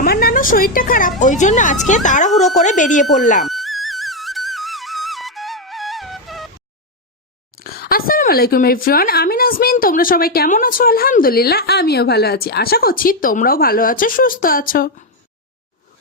আমার নানুর শরীরটা খারাপ, ওই জন্য আজকে তাড়াহুড়ো করে বেরিয়ে পড়লাম। আসসালামু আলাইকুম এভরিওয়ান, আমি নাজমিন। তোমরা সবাই কেমন আছো? আলহামদুলিল্লাহ, আমিও ভালো আছি। আশা করছি তোমরাও ভালো আছো, সুস্থ আছো।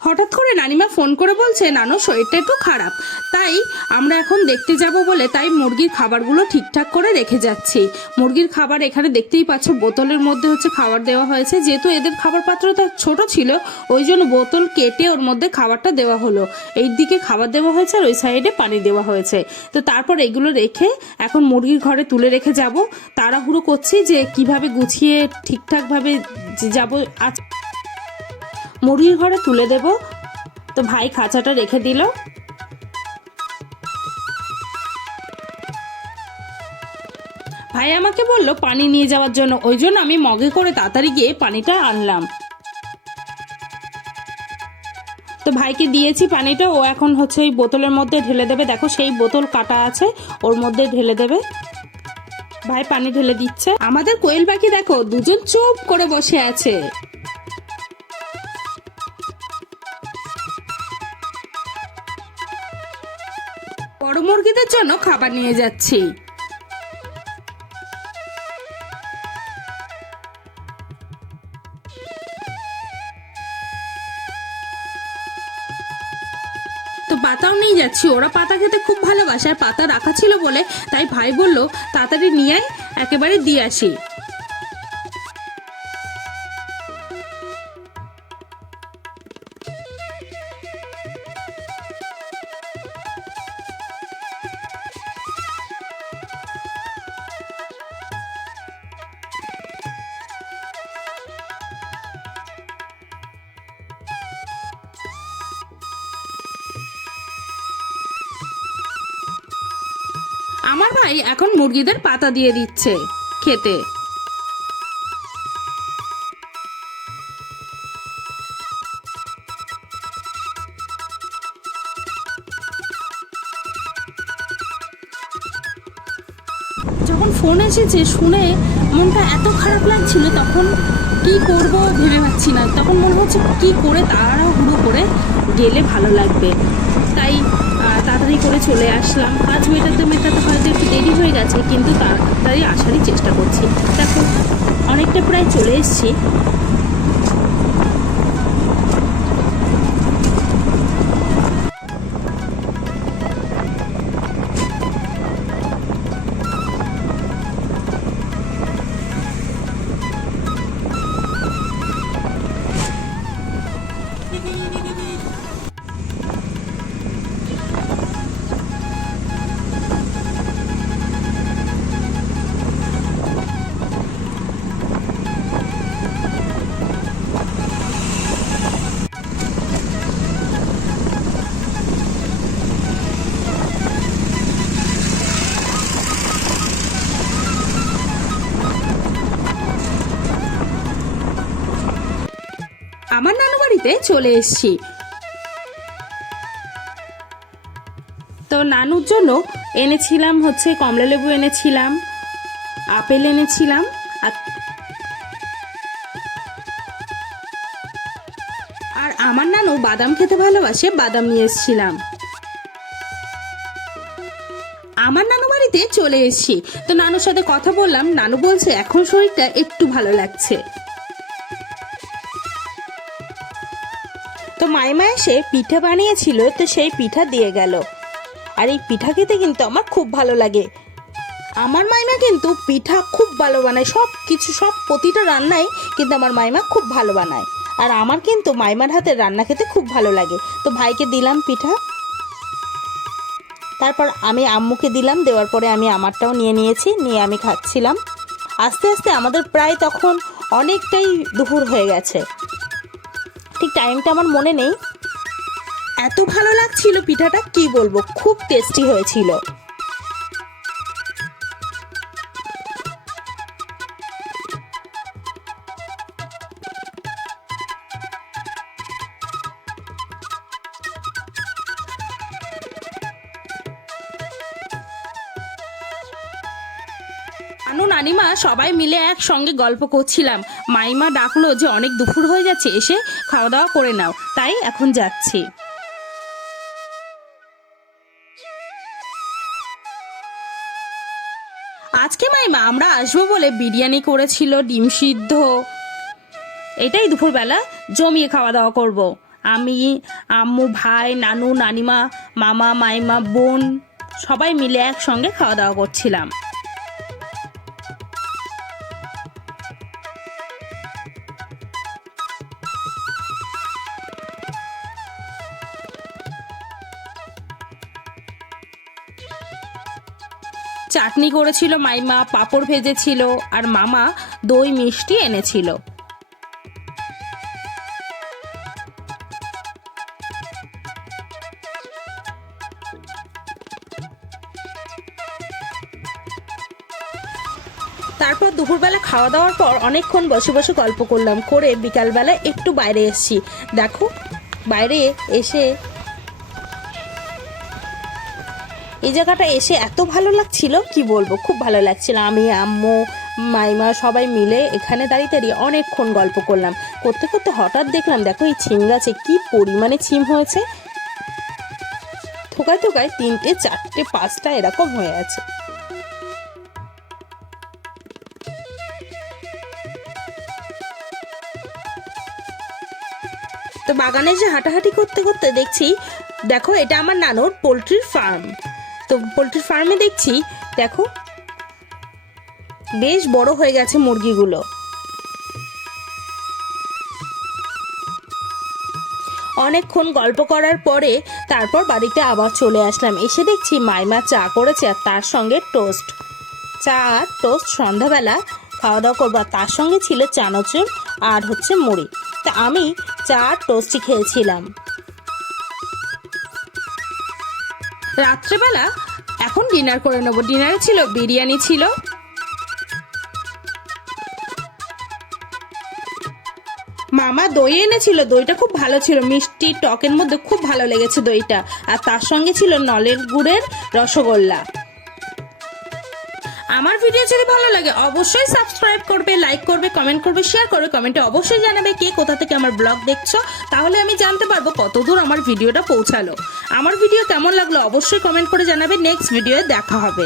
হঠাৎ করে নানিমা ফোন করে বলছে নানুর শরীরটা একটু খারাপ, তাই আমরা এখন দেখতে যাব বলে তাই মুরগির খাবারগুলো ঠিকঠাক করে রেখে যাচ্ছি। মুরগির খাবার এখানে দেখতেই পাচ্ছ, বোতলের মধ্যে হচ্ছে খাবার দেওয়া হয়েছে। যেহেতু এদের খাবার পাত্রটা ছোট ছিল, ওই জন্য বোতল কেটে ওর মধ্যে খাবারটা দেওয়া হলো। এই দিকে খাবার দেওয়া হয়েছে আর ওই সাইডে পানি দেওয়া হয়েছে। তো তারপর এগুলো রেখে এখন মুরগির ঘরে তুলে রেখে যাব। তাড়াহুড়ো করছি যে কিভাবে গুছিয়ে ঠিকঠাকভাবে যাব। আজ মুরগির ঘরে তুলে দেব, তো ভাই খাঁচাটা রেখে দিল। ভাই আমাকে বলল পানি নিয়ে যাওয়ার জন্য, ওই জন্য আমি মগে করে তাড়াতাড়ি গিয়ে পানিটা আনলাম। তো ভাইকে দিয়েছি পানিটা, ও এখন হচ্ছে এই বোতলের মধ্যে ঢেলে দেবে। দেখো সেই বোতল কাটা আছে, ওর মধ্যে ঢেলে দেবে। ভাই পানি ঢেলে দিচ্ছে। আমাদের কোয়েল পাখি দেখো দুজন চুপ করে বসে আছে। বড় মুরগিদের জন্য খাবার নিয়ে যাচ্ছি। তো পাতাও নিয়ে যাচ্ছি, ওরা পাতা খেতে খুব ভালোবাসে। আর পাতা রাখা ছিল বলে তাই ভাই বলল তাড়াতাড়ি নিয়ে আয়, একেবারে দিয়ে আসি। আমার ভাই এখন মুরগিদের পাতা দিয়ে দিচ্ছে খেতে। যখন ফোন এসেছে শুনে মনটা এত খারাপ লাগছিল, তখন কি করব ভেবে পাচ্ছি না। তখন মনে হচ্ছে কি করে তাড়াহুড়ো করে গেলে ভালো লাগবে, তাই তাড়াতাড়ি করে চলে আসলাম। কাজ মেটাতে মেটাতে হয়তো একটু দেরি হয়ে গেছে, কিন্তু তাড়াতাড়ি আসারই চেষ্টা করছি। দেখো অনেকটা প্রায় চলে এসেছি। আমার নানু বাড়িতে চলে এসেছি। তো নানুর জন্য এনেছিলাম হচ্ছে কমলালেবু এনেছিলাম, আপেল এনেছিলাম, আর আমার নানু বাদাম খেতে ভালোবাসে, বাদাম নিয়ে এসেছিলাম। আমার নানু বাড়িতে চলে এসেছি। তো নানুর সাথে কথা বললাম, নানু বলছে এখন শরীরটা একটু ভালো লাগছে। তো মাইমা এসে পিঠা বানিয়েছিল, তো সেই পিঠা দিয়ে গেল। আর এই পিঠা খেতে কিন্তু আমার খুব ভালো লাগে। আমার মাইমা কিন্তু পিঠা খুব ভালো বানায়, সব কিছু সব প্রতিটা রান্নাই কিন্তু আমার মাইমা খুব ভালো বানায়। আর আমার কিন্তু মাইমার হাতের রান্না খেতে খুব ভালো লাগে। তো ভাইকে দিলাম পিঠা, তারপর আমি আম্মুকে দিলাম, দেওয়ার পরে আমি আমারটাও নিয়ে নিয়েছি, নিয়ে আমি খাচ্ছিলাম। আস্তে আস্তে আমাদের প্রায় তখন অনেকটাই দুপুর হয়ে গেছে, ঠিক টাইমটা আমার মনে নেই। এত ভালো লাগছিল পিঠাটা, কি বলবো, খুব টেস্টি হয়েছিল। নানু নানিমা সবাই মিলে একসঙ্গে গল্প করছিলাম। মাইমা ডাকলো যে অনেক দুপুর হয়ে যাচ্ছে, এসে খাওয়া দাওয়া করে নাও, তাই এখন যাচ্ছি। আজকে মাইমা আমরা আসবো বলে বিরিয়ানি করেছিল, ডিম সিদ্ধ, এটাই দুপুরবেলা জমিয়ে খাওয়া দাওয়া করব। আমি, আম্মু, ভাই, নানু, নানিমা, মামা, মাইমা, বোন সবাই মিলে একসঙ্গে খাওয়া দাওয়া করছিলাম। চাটনি করেছিল মাইমা, পাঁপড় ভেজেছিল, আর মামা দই মিষ্টি এনেছিল। তারপর দুপুরবেলা খাওয়া দাওয়ার পর অনেকক্ষণ বসে বসে গল্প করলাম, করে বিকালবেলা একটু বাইরে এসেছি। দেখো বাইরে এসে এই জায়গাটা এসে এত ভালো লাগছিল, কি বলবো, খুব ভালো লাগছিল। আমি, আম্মু, মাইমা সবাই মিলে এখানে দাঁড়িয়ে দাঁড়িয়ে অনেকক্ষণ গল্প করলাম। করতে করতে হঠাৎ দেখলাম, দেখো এই ছিম গাছে কি পরিমাণে ছিম হয়েছে, থোকায় থোকায় 3টে 4টে 5টা এরকম হয়ে আছে। তো বাগানে যে হাঁটাহাঁটি করতে করতে দেখছি, দেখো এটা আমার নানুর পোলট্রির ফার্ম। তো পোলট্রির ফার্মে দেখছি, দেখো বেশ বড় হয়ে গেছে মুরগিগুলো। অনেকক্ষণ গল্প করার পরে তারপর বাড়িতে আবার চলে আসলাম। এসে দেখছি মাইমা চা করেছে আর তার সঙ্গে টোস্ট। চা আর টোস্ট সন্ধ্যাবেলা খাওয়া দাওয়া করবো। তার সঙ্গে ছিল চানাচুর আর হচ্ছে মুড়ি। তা আমি চা আর টোস্টই খেয়েছিলাম। রাত্রেবেলা এখন ডিনার করে নেবো। ডিনারে ছিল বিরিয়ানি, ছিল মামা দই এনেছিল, দইটা খুব ভালো ছিল, মিষ্টি টকের মধ্যে খুব ভালো লেগেছে দইটা। আর তার সঙ্গে ছিল নলের গুড়ের রসগোল্লা। আমার ভিডিও যদি ভালো লাগে অবশ্যই সাবস্ক্রাইব করবে, লাইক করবে, কমেন্ট করবে, শেয়ার করবে। কমেন্টে অবশ্যই জানাবে কে কোথা থেকে আমার ব্লগ দেখছো, তাহলে আমি জানতে পারবো কতদূর আমার ভিডিওটা পৌঁছালো। আমার ভিডিও কেমন লাগলো অবশ্যই কমেন্ট করে জানাবে। নেক্সট ভিডিওয়ে দেখা হবে।